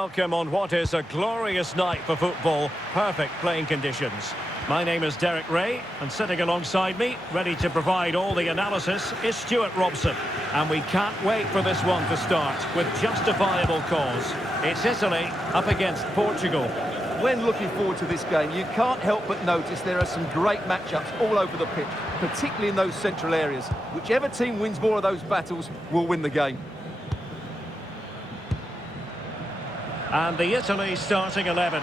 welcome on what is a glorious night for football. Perfect playing conditions. My name is Derek Ray, and sitting alongside me, ready to provide all the analysis, is Stuart Robson. And we can't wait for this one to start, with justifiable cause. It's Italy up against Portugal. When looking forward to this game, you can't help but notice there are some great matchups all over the pitch, particularly in those central areas. Whichever team wins more of those battles will win the game. And the Italy starting 11.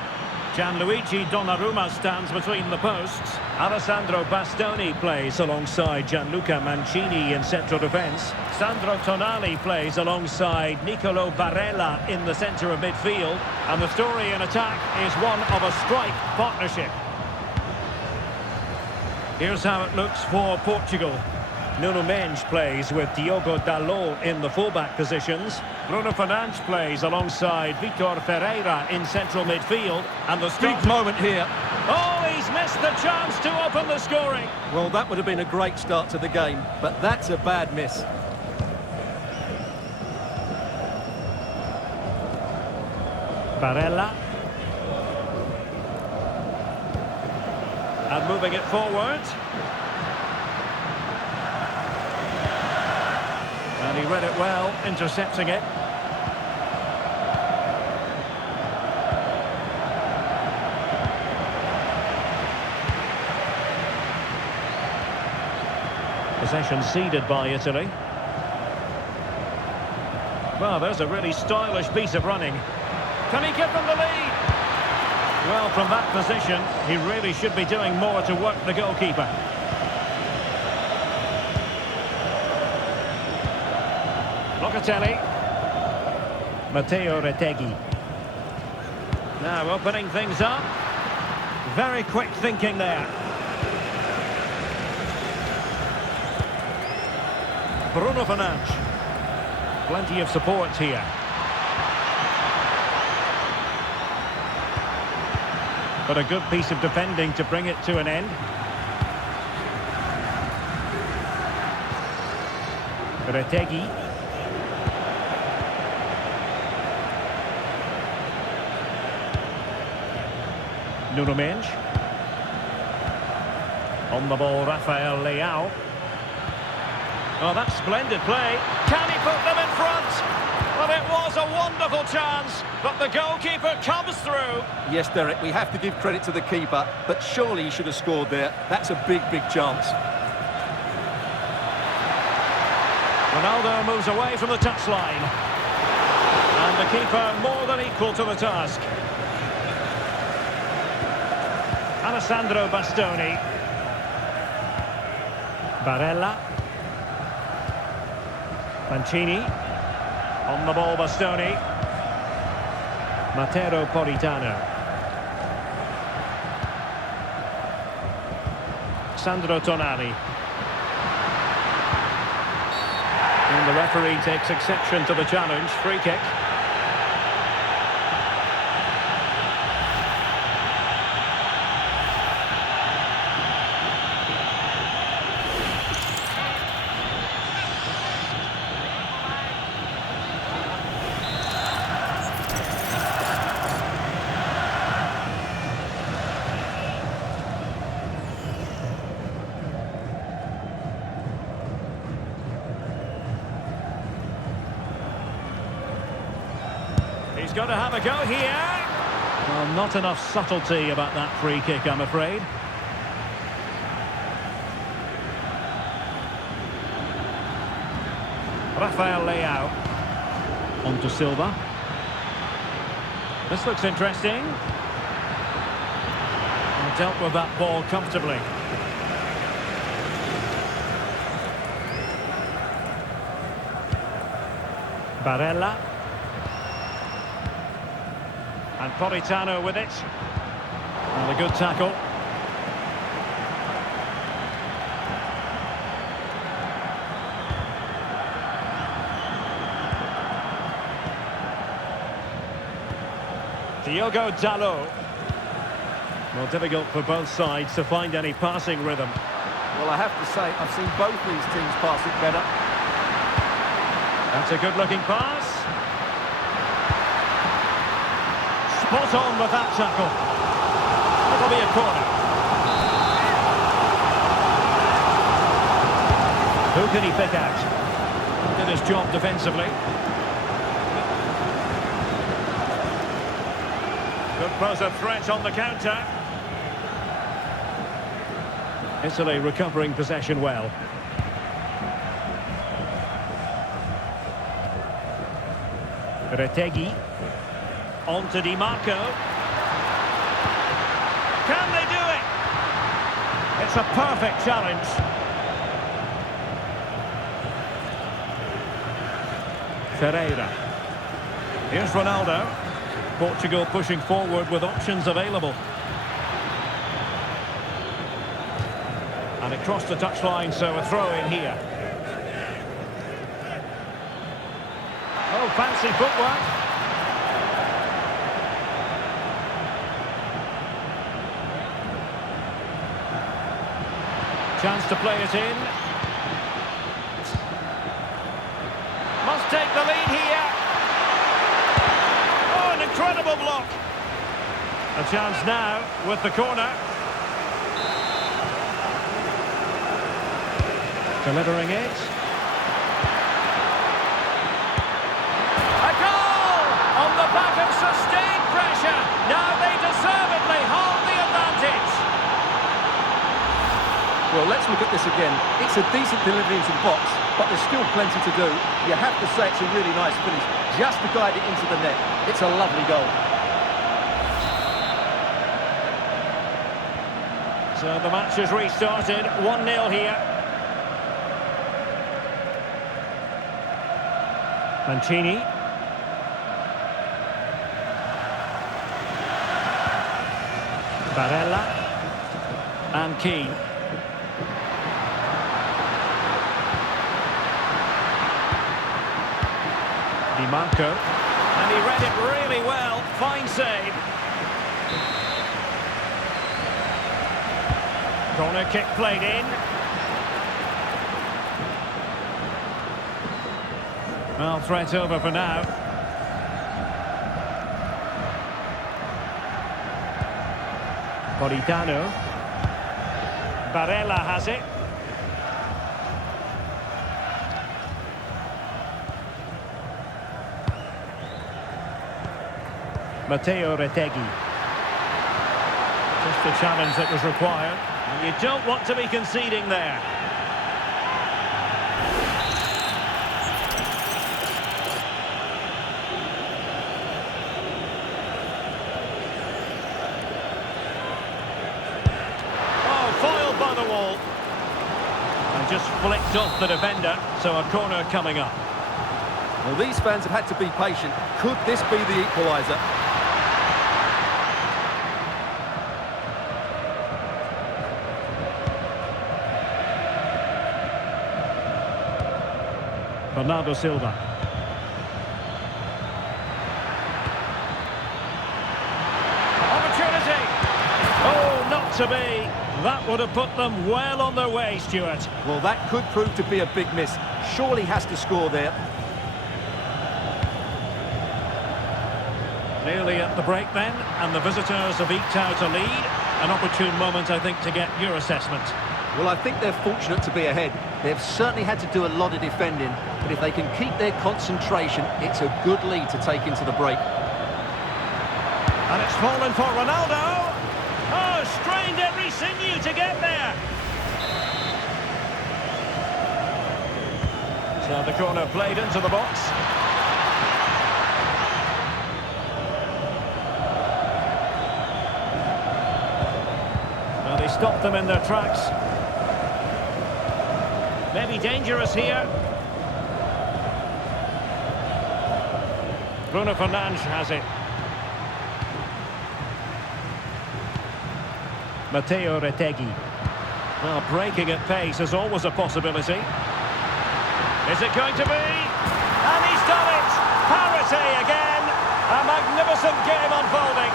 Gianluigi Donnarumma stands between the posts. Alessandro Bastoni plays alongside Gianluca Mancini in central defence. Sandro Tonali plays alongside Nicolo Barella in the centre of midfield. And the story in attack is one of a strike partnership. Here's how it looks for Portugal. Nuno Mendes plays with Diogo Dalot in the fullback positions. Bruno Fernandes plays alongside Vitor Ferreira in central midfield. And the big moment here. Oh, he's missed the chance to open the scoring. Well, that would have been a great start to the game, but that's a bad miss. Barella. And moving it forward. And he read it well, intercepting it. Possession ceded by Italy. Well, there's a really stylish piece of running. Can he give them the lead? Well, from that position, he really should be doing more to work the goalkeeper. Locatelli. Matteo Retegui. Now opening things up. Very quick thinking there. Bruno Fernandes. Plenty of support here. But a good piece of defending to bring it to an end. Retegui. Nuno Mendes. On the ball, Rafael Leao. Oh, that's splendid play. Can he put them in front? Well, it was a wonderful chance, but the goalkeeper comes through. Yes, Derek, we have to give credit to the keeper, but surely he should have scored there. That's a big, big chance. Ronaldo moves away from the touchline. And the keeper more than equal to the task. Alessandro Bastoni. Barella. Mancini. On the ball, Bastoni. Matteo Politano. Sandro Tonali. And the referee takes exception to the challenge. Free kick. He's got to have a go here. Well, not enough subtlety about that free kick, I'm afraid. Rafael Leao. On to Silva. This looks interesting. And dealt with that ball comfortably. Barella. And Politano with it. And a good tackle. Diogo Dalot. Well, difficult for both sides to find any passing rhythm. Well, I have to say, I've seen both these teams pass it better. That's a good-looking pass. Spot on with that tackle. It'll be a corner. Who can he pick out? Did his job defensively. Could pose a threat on the counter. Italy recovering possession well. Retegui. On to Di Marco. Can they do it? It's a perfect challenge. Ferreira. Here's Ronaldo. Portugal pushing forward with options available. And it crossed the touchline, so a throw in here. Oh, fancy footwork. Chance to play it in. Must take the lead here. Oh, an incredible block. A chance now with the corner. Delivering it. A goal! On the back of sustained pressure. Now they deservedly hold the advantage. Well, let's look at this again. It's a decent delivery into the box, but there's still plenty to do. You have to say it's a really nice finish, just to guide it into the net. It's a lovely goal. So the match has restarted, 1-0 here. Mancini. Barella. And Keane. Di Marco, and he read it really well. Fine save. Corner kick played in. Well, threat over for now. Politano. Barella has it. Matteo Retegui. Just the challenge that was required. And you don't want to be conceding there. Oh, foiled by the wall. And just flicked off the defender, so a corner coming up. Well, these fans have had to be patient. Could this be the equaliser? Bernardo Silva. Opportunity! Oh, not to be. That would have put them well on their way, Stuart. Well, that could prove to be a big miss. Surely has to score there. Nearly at the break then, and the visitors have eked out a lead. An opportune moment, I think, to get your assessment. Well, I think they're fortunate to be ahead. They've certainly had to do a lot of defending, but if they can keep their concentration, it's a good lead to take into the break. And it's fallen for Ronaldo. Oh, strained every sinew to get there. So the corner played into the box. Well, they stopped them in their tracks. Maybe dangerous here. Bruno Fernandes has it. Matteo Retegui. Well, breaking at pace is always a possibility. Is it going to be? And he's done it! Parity again! A magnificent game unfolding.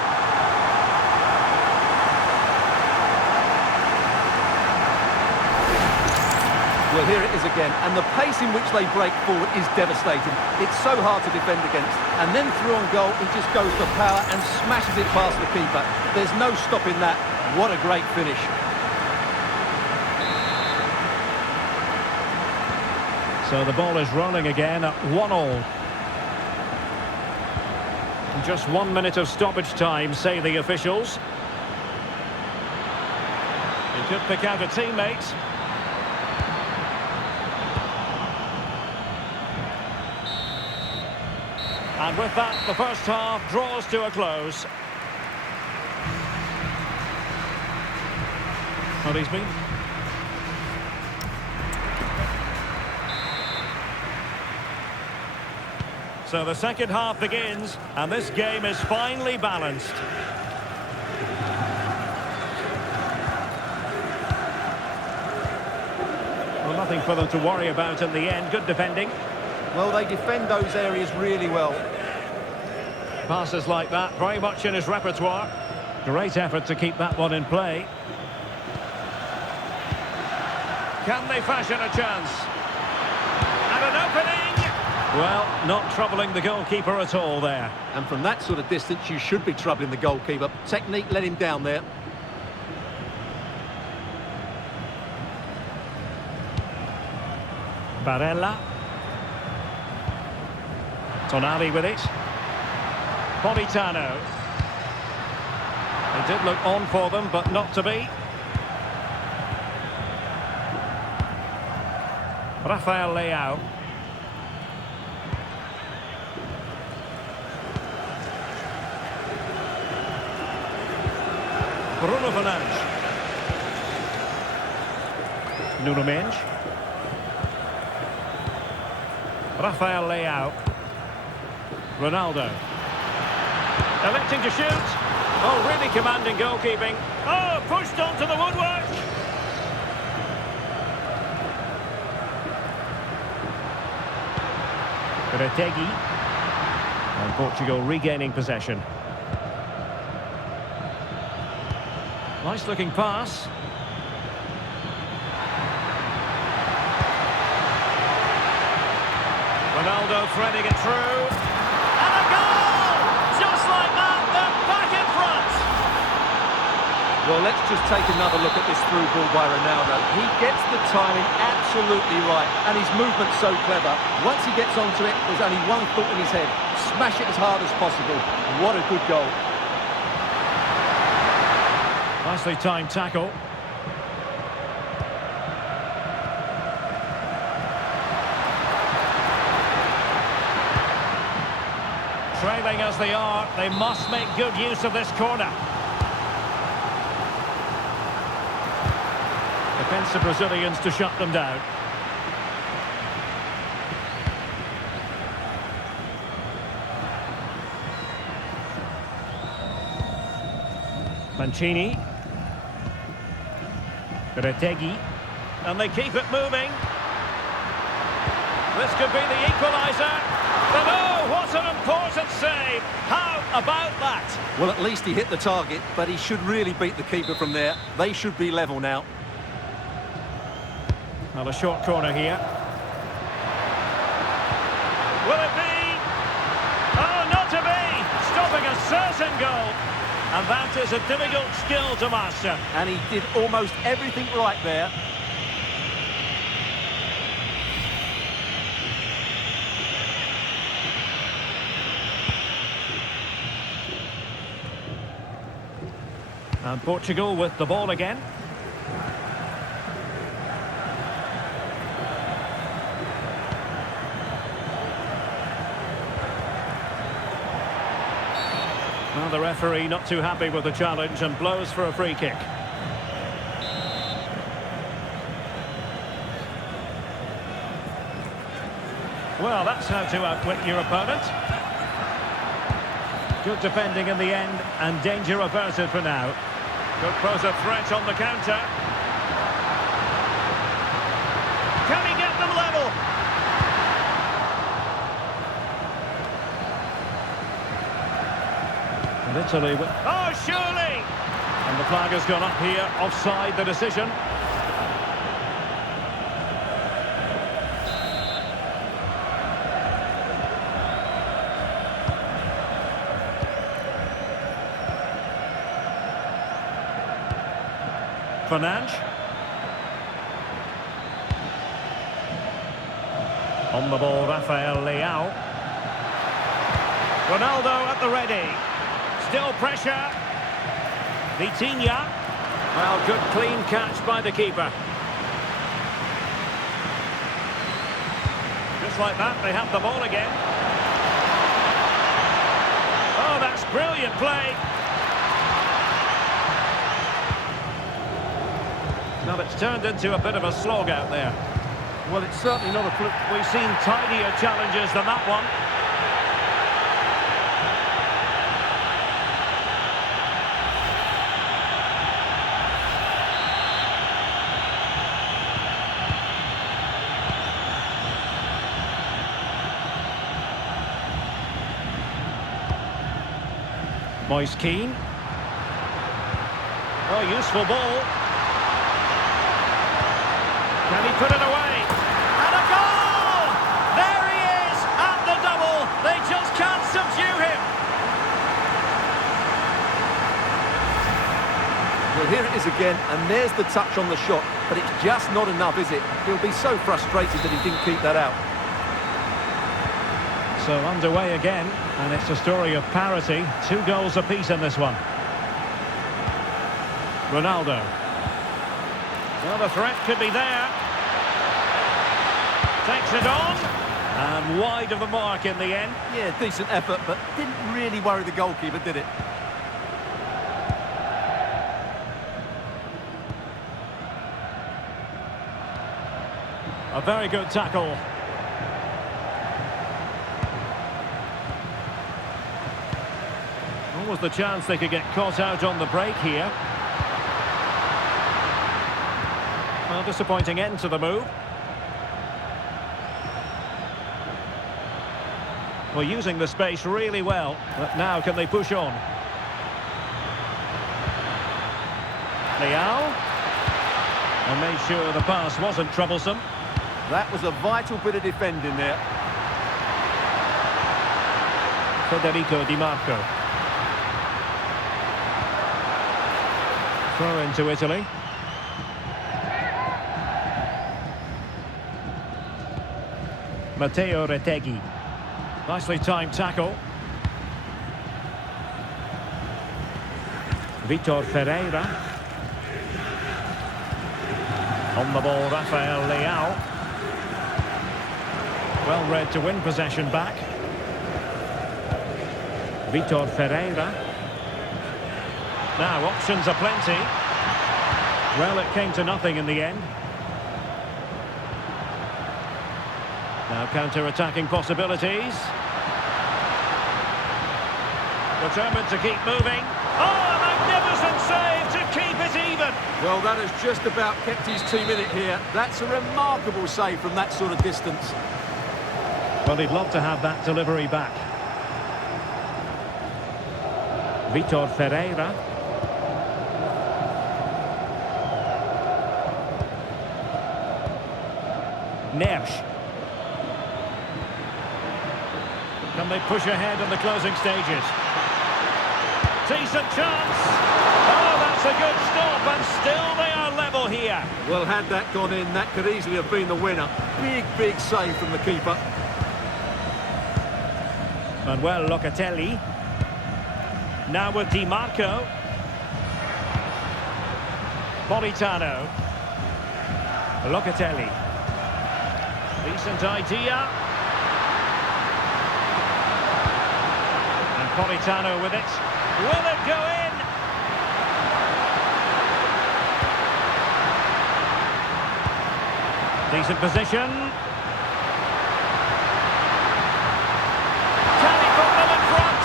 Well, here it is again, and the pace in which they break forward is devastating. It's so hard to defend against. And then through on goal, he just goes for power and smashes it past the keeper. There's no stopping that. What a great finish. So the ball is rolling again at 1-1. Just 1 minute of stoppage time, say the officials. He could pick out a teammate. And with that, the first half draws to a close. Well, he's been. So the second half begins, and this game is finely balanced. Well, nothing for them to worry about in the end. Good defending. Well, they defend those areas really well. Passes like that, very much in his repertoire. Great effort to keep that one in play. Can they fashion a chance? And an opening! Well, not troubling the goalkeeper at all there. And from that sort of distance, you should be troubling the goalkeeper. Technique let him down there. Barella. Tonali with it. Politano. They did look on for them, but not to be. Rafael Leao. Bruno Fernandes. Nuno Mendes. Rafael Leao. Ronaldo. Electing to shoot. Oh, really commanding goalkeeping. Oh, pushed onto the woodwork. Retegi. And Portugal regaining possession. Nice looking pass. Ronaldo threading it through. And a goal! Just like that, they're back in front. Well, let's just take another look at this through ball by Ronaldo. He gets the timing absolutely right, and his movement's so clever. Once he gets onto it, there's only one thought in his head. Smash it as hard as possible. What a good goal. Nicely timed tackle. Trailing as they are, they must make good use of this corner. Defensive Brazilians to shut them down. Mancini. Retegi. And they keep it moving. This could be the equaliser. But oh, what an important save. How about that? Well, at least he hit the target, but he should really beat the keeper from there. They should be level now. Well, a short corner here. Will it be? Oh, not to be. Stopping a certain goal. And that is a difficult skill to master. And he did almost everything right there. And Portugal with the ball again. Well, the referee not too happy with the challenge and blows for a free kick. Well, that's how to outwit your opponent. Good defending in the end, and danger averted for now. Could pose a threat on the counter. Can he get them level? And Italy with... Oh, surely! And the flag has gone up here, offside the decision. Fernandes. On the ball, Rafael Leao. Ronaldo at the ready. Still pressure. Vitinha. Well, good clean catch by the keeper. Just like that, they have the ball again. Oh, that's brilliant play. Now it's turned into a bit of a slog out there. Well, it's certainly not a fluke. We've seen tidier challenges than that one. Moise Keane. Oh, useful ball. Can he put it away? And a goal! There he is at the double. They just can't subdue him. Well, here it is again, and there's the touch on the shot, but it's just not enough, is it? He'll be so frustrated that he didn't keep that out. So underway again, and it's a story of parity. 2 goals apiece in this one. Ronaldo. Well, the threat could be there. Takes it on, and wide of the mark in the end. Yeah, decent effort, but didn't really worry the goalkeeper, did it? A very good tackle. What was the chance they could get caught out on the break here? Well, disappointing end to the move. Well, using the space really well, but now can they push on? Leao. And made sure the pass wasn't troublesome. That was a vital bit of defending there. Federico Di Marco. Throw into Italy. Matteo Retegui. Nicely timed tackle. Vitor Ferreira. On the ball, Rafael Leao. Well read to win possession back. Vitor Ferreira. Now, options are plenty. Well, it came to nothing in the end. Now, counter-attacking possibilities. Determined to keep moving. Oh, a magnificent save to keep it even. Well, that has just about kept his team in it here. That's a remarkable save from that sort of distance. Well, he'd love to have that delivery back. Vitor Ferreira. Nersch. Can they push ahead in the closing stages? Decent chance. Oh, that's a good stop, and still they are level here. Well, had that gone in, that could easily have been the winner. Big, big save from the keeper. Manuel Locatelli. Now with Di Marco. Politano. Locatelli. Decent idea. And Politano with it. Will it go in? Decent position. Can he put them in front?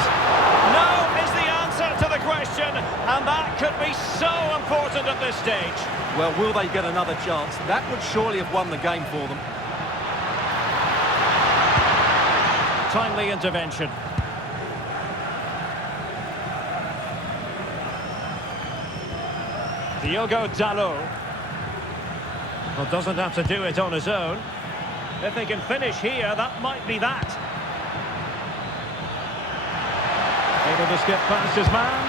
No is the answer to the question, and that could be so important at this stage. Well, will they get another chance? That would surely have won the game for them. Timely intervention. Diogo Dalot. Well, doesn't have to do it on his own. If they can finish here, that might be that. Able to skip past his man.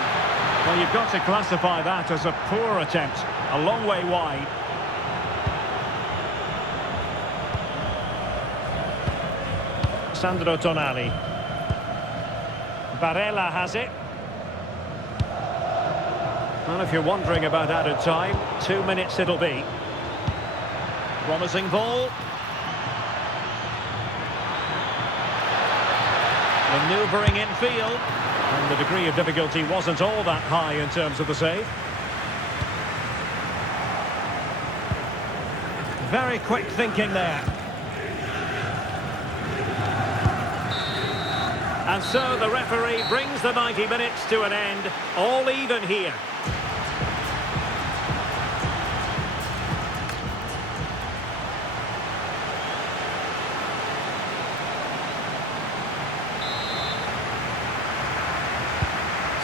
Well, you've got to classify that as a poor attempt. A long way wide. Sandro Tonali. Barella has it. Well, if you're wondering about added time, 2 minutes it'll be. Promising ball. Manoeuvring infield. And the degree of difficulty wasn't all that high in terms of the save. Very quick thinking there. And so the referee brings the 90 minutes to an end, all even here.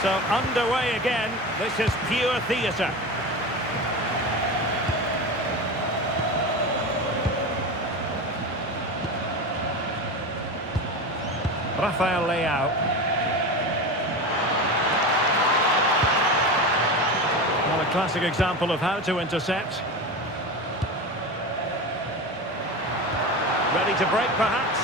So underway again, this is pure theatre. Rafael Leao. Well, a classic example of how to intercept. Ready to break, perhaps.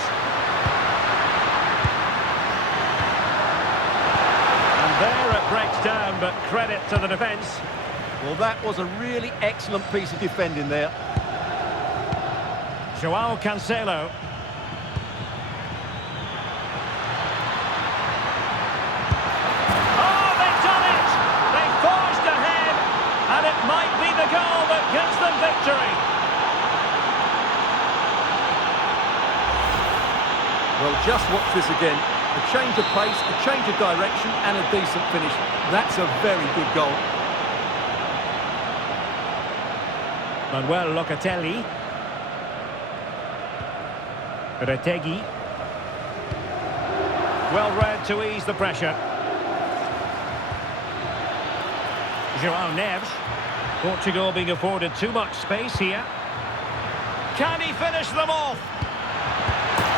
And there it breaks down, but credit to the defence. Well, that was a really excellent piece of defending there. João Cancelo. Victory. Well, just watch this again. A change of pace, a change of direction, and a decent finish. That's a very good goal. Manuel Locatelli. Retegui. Well read to ease the pressure. João Neves. Portugal being afforded too much space here. Can he finish them off?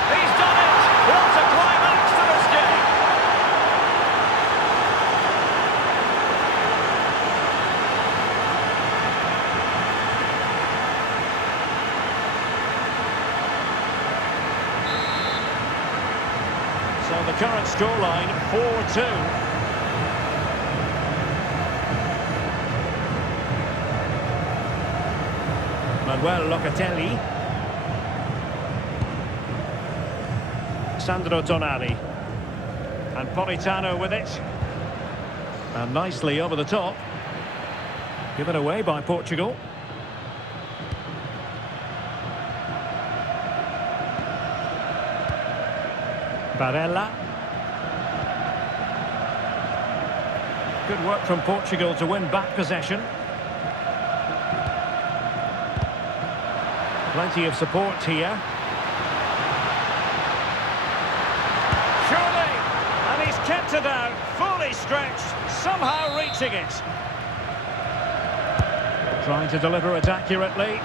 He's done it! What a climax to this game! So the current scoreline, 4-2. Manuel Locatelli. Sandro Tonali. And Politano with it. And nicely over the top. Given away by Portugal. Barella. Good work from Portugal to win back possession. Plenty of support here. Surely! And he's kept it out, fully stretched, somehow reaching it. Trying to deliver it accurately.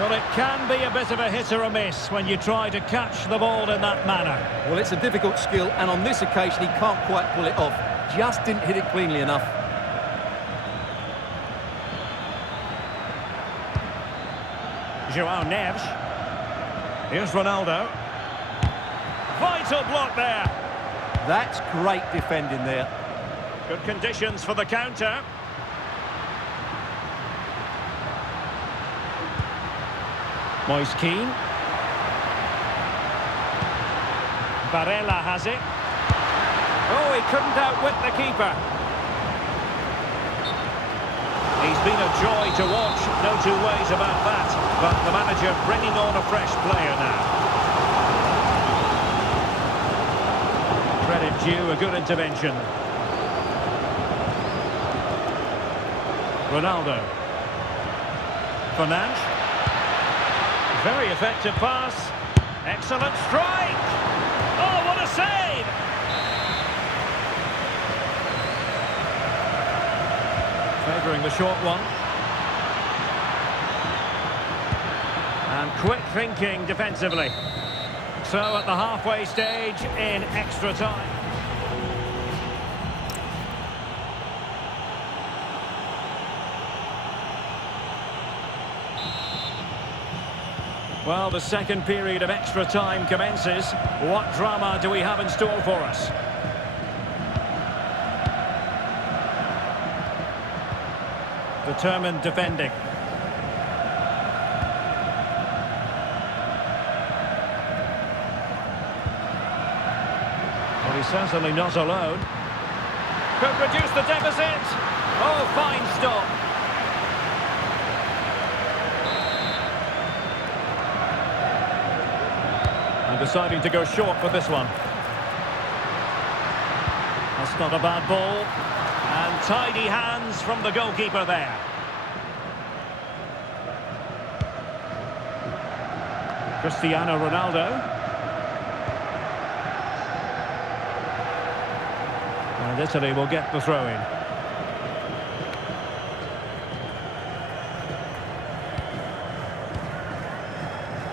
Well, it can be a bit of a hit or a miss when you try to catch the ball in that manner. Well, it's a difficult skill, and on this occasion he can't quite pull it off. Just didn't hit it cleanly enough. João Neves. Here's Ronaldo. Vital block there. That's great defending there. Good conditions for the counter. Moise Kean. Barella has it. Oh, he couldn't outwit the keeper. He's been a joy to watch, no two ways about that. But the manager bringing on a fresh player now. Credit due, a good intervention. Ronaldo. Fernandes. Very effective pass. Excellent strike. Oh, what a save! Favouring the short one. And quick thinking defensively. So at the halfway stage in extra time. Well, the second period of extra time commences. What drama do we have in store for us? Determined defending. Well, he's certainly not alone. Could reduce the deficit. Oh, fine stop. And deciding to go short for this one. That's not a bad ball. And tidy hands from the goalkeeper there. Cristiano Ronaldo. And Italy will get the throw-in.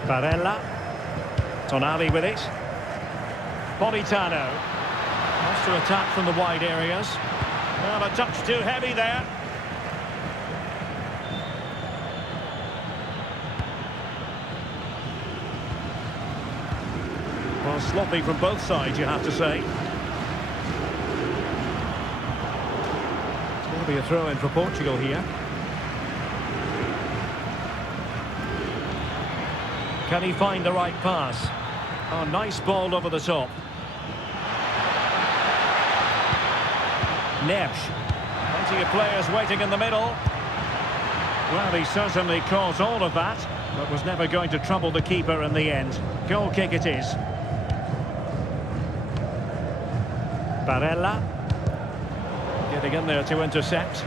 Barella. Tonali with it. Politano. Wants to attack from the wide areas. Well, a touch too heavy there. Well, sloppy from both sides, you have to say. It's going to be a throw-in for Portugal here. Can he find the right pass? Oh, nice ball over the top. Neves. Plenty of players waiting in the middle. Well, he certainly caused all of that, but was never going to trouble the keeper in the end. Goal kick it is. Barella. Getting in there to intercept.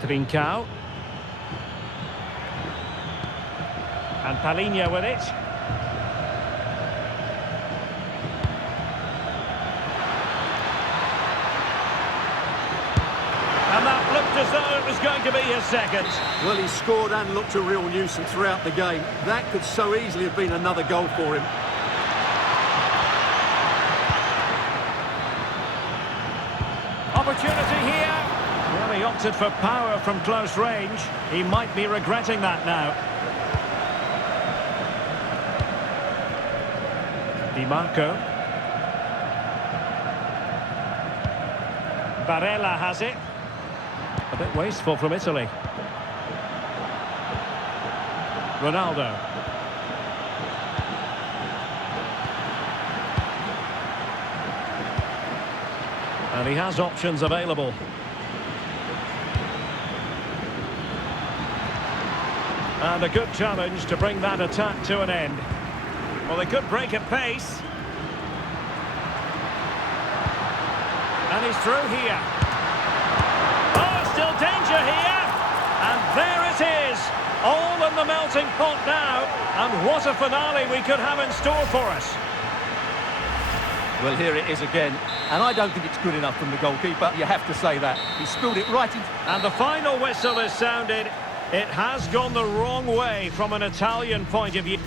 Trincao. And Palhinha with it. And that looked as though it was going to be his second. Well, he scored and looked a real nuisance throughout the game. That could so easily have been another goal for him. Opportunity here. Well, he opted for power from close range. He might be regretting that now. Di Marco. Barella has it. A bit wasteful from Italy. Ronaldo. And he has options available. And a good challenge to bring that attack to an end. Well, they could break at pace. And he's through here. Oh, still danger here. And there it is. All in the melting pot now. And what a finale we could have in store for us. Well, here it is again. And I don't think it's good enough from the goalkeeper. You have to say that. He spilled it right in. And the final whistle is sounded. It has gone the wrong way from an Italian point of view.